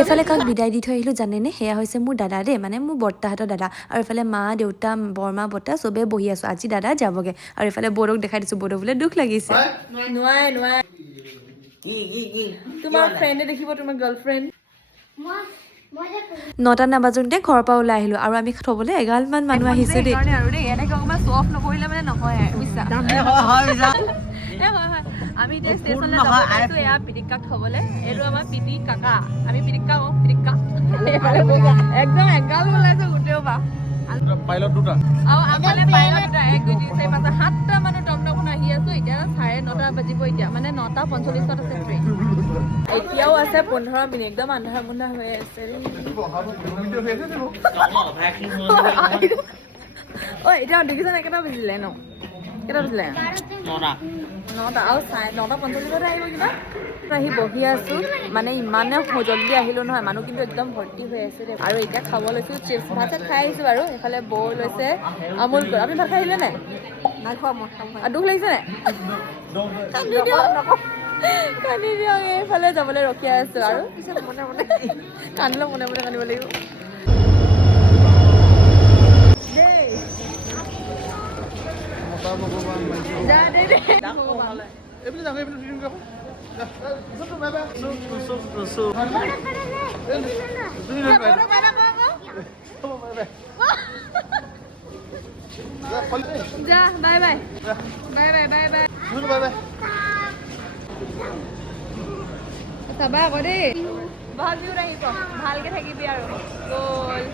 এফালে কাক বিদায় দি থৈ আহিলোঁ জানেনে সেয়া হৈছে মোৰ দাদা দেই মানে মোৰ বৰ্তাহঁতৰ দাদা আৰু এফালে মা দেউতা বৰমা বৰ্তা চবেই বহি আছোঁ আজি দাদা যাবগৈ আৰু এফালে বৌৰক দেখাই দিছোঁ বৌৰক বোলে দুখ লাগিছে তোমাৰ ফ্ৰেণ্ডে দেখিব তোমাৰ গাৰ্লফ্ৰেণ্ড 9টা নাবাজোতে ঘৰৰ পৰা ওলাই আহিলোঁ আৰু আমি থ'বলৈ 11মান মানুহ আহিছে দেই আৰু দেই এনেকৈ অকণমান শ্ব' অফ নকৰিলে মানে নহয় বুজিছা আমি এতিয়া ষ্টেচনলৈ যাব ওলাইছোঁ এয়া পিটিকাক থ'বলৈ এইটো আমাৰ পিটি কাকা আমি পিটিকা কওঁ পিটিকা একদম এগাল ওলাইছে গোটেইবা পাইলট দুটা আৰু আমাৰ পাইলট দুটা 1 2 3 4 5 7টা মানুহ টমটমত আহি আছোঁ এতিয়া 9:30 বাজিব এতিয়া মানে 9:45 আছে ট্ৰেইন এতিয়াও আছে 15 মিনিট একদম আন্ধাৰ মুন্ধাৰ হৈ আছে ঐ এতিয়া দেখিছেনে কেইটা বাজিলে ন কেইটা বাজিলে 9টা আৰু 9:45 আহিব কিবা আহি বহি আছোঁ মানে ইমানে জল্দি আহিলোঁ নহয় মানুহ কিন্তু একদম ভৰ্তি হৈ আছে দেই আৰু এতিয়া খাব লৈছোঁ চিপছ ভাত চাত খাই আহিছোঁ বাৰু এইফালে বৌ লৈছে আমুল গ'ল আপুনি ভাত খাই আহিলে নাই নাই খোৱা মই দুখ লাগিছে নাই কান্দি দিয়ক এইফালে যাবলৈ ৰখি আছোঁ আৰু পিছত মনে মনে কান্দিলে মনে মনে কান্দিব লাগিব যা দেই যা bye bye bye bye bye bye চাবা আকৌ দেই বহাগ বিহুত আহিব ভালকে থাকিবি আৰু গ'ল